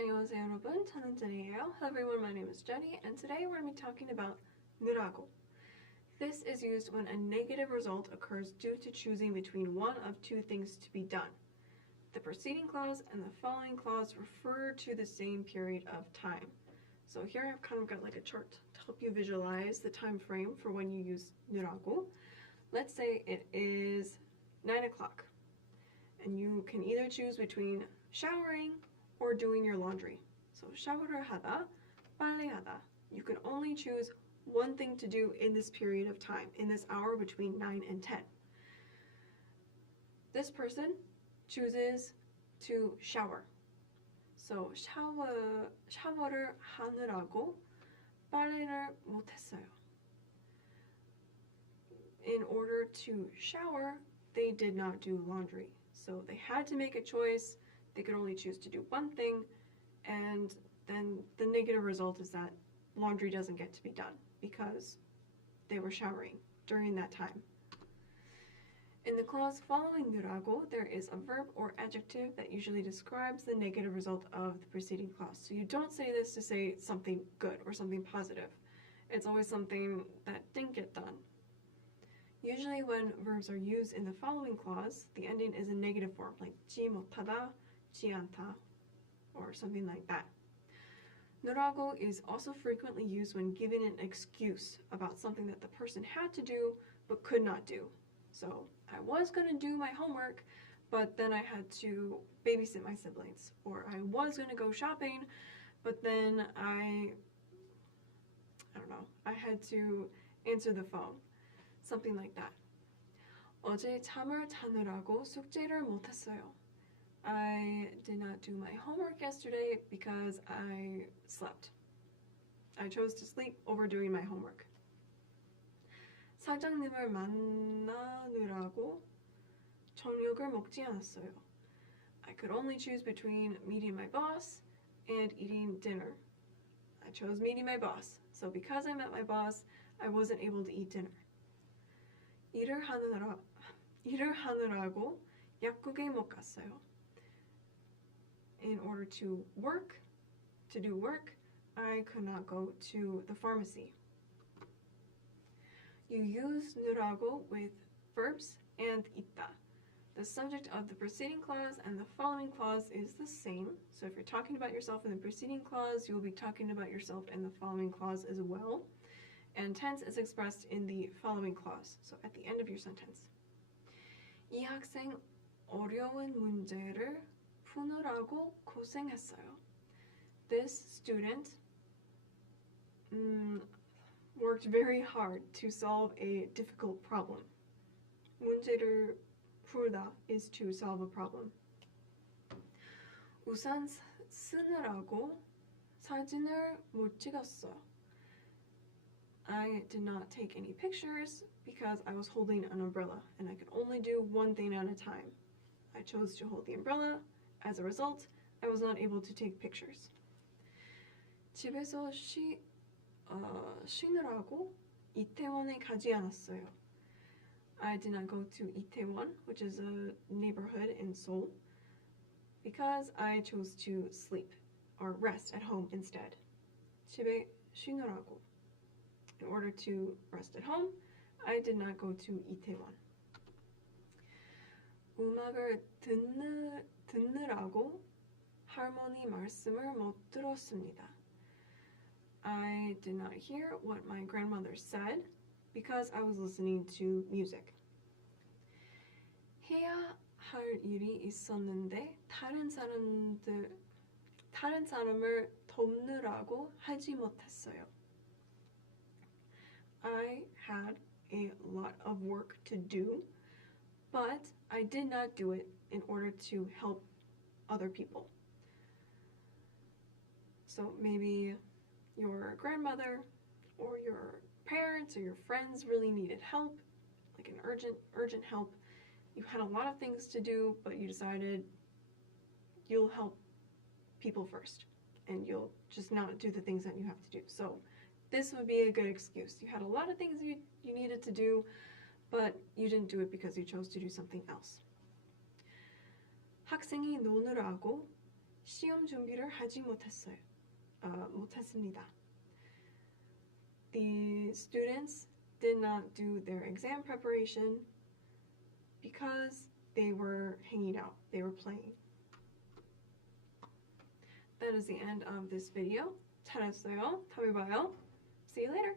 안녕하세요 여러분, 저는 Jenny예요. Hello everyone, my name is Jenny, and today we're going to be talking about 느라고. This is used when a negative result occurs due to choosing between one of two things to be done. The preceding clause and the following clause refer to the same period of time. So here I've kind of got like a chart to help you visualize the time frame for when you use 느라고. Let's say it is 9 o'clock, and you can either choose between showering or doing your laundry. So 샤워를 하다, 빨래하다. You can only choose one thing to do in this period of time, in this hour between 9 and 10. This person chooses to shower. So 샤워를 하느라고 빨래를 못했어요. In order to shower, they did not do laundry. So they had to make a choice. They could only choose to do one thing, and then the negative result is that laundry doesn't get to be done because they were showering during that time. In the clause following 느라고, there is a verb or adjective that usually describes the negative result of the preceding clause. So you don't say this to say something good or something positive. It's always something that didn't get done. Usually when verbs are used in the following clause, the ending is in negative form, like 지 못하다, 지 않다, or something like that. 느라고 is also frequently used when giving an excuse about something that the person had to do but could not do. So I was going to do my homework, but then I had to babysit my siblings. Or I was going to go shopping, but then I don't know, I had to answer the phone. Something like that. 어제 잠을 자느라고 숙제를 못했어요. I did not do my homework yesterday because I slept. I chose to sleep over doing my homework. 사장님을 만나느라고 저녁을 먹지 않았어요. I could only choose between meeting my boss and eating dinner. I chose meeting my boss. So because I met my boss, I wasn't able to eat dinner. 일을 하느라고 약국에 못 갔어요. In order to do work, I could not go to the pharmacy. You use 느라고 with verbs and 있다. The subject of the preceding clause and the following clause is the same. So if you're talking about yourself in the preceding clause, you will be talking about yourself in the following clause as well. And tense is expressed in the following clause, so at the end of your sentence. 이 학생 어려운 문제를 푸느라고 고생했어요. This student worked very hard to solve a difficult problem. 문제를 풀다 is to solve a problem. 우산 쓰느라고 사진을 못 찍었어. I did not take any pictures because I was holding an umbrella and I could only do one thing at a time. I chose to hold the umbrella. As a result, I was not able to take pictures. 집에서 쉬느라고 이태원에 가지 않았어요. I did not go to Itaewon, which is a neighborhood in Seoul, because I chose to sleep or rest at home instead. 집에 쉬느라고. In order to rest at home, I did not go to Itaewon. 음악을 듣느라고 할머니 말씀을 못 들었습니다. I did not hear what my grandmother said because I was listening to music. 해야 할 일이 있었는데 다른 사람을 돕느라고 하지 못했어요. I had a lot of work to do, but I did not do it in order to help other people. So maybe your grandmother or your parents or your friends really needed help, like an urgent help. You had a lot of things to do, but you decided you'll help people first and you'll just not do the things that you have to do. So this would be a good excuse. You had a lot of things you needed to do, but you didn't do it because you chose to do something else. 학생이 노느라고 시험 준비를 하지 못했습니다. The students did not do their exam preparation because they were hanging out, they were playing. That is the end of this video. 잘했어요. 다음에 봐요. See you later.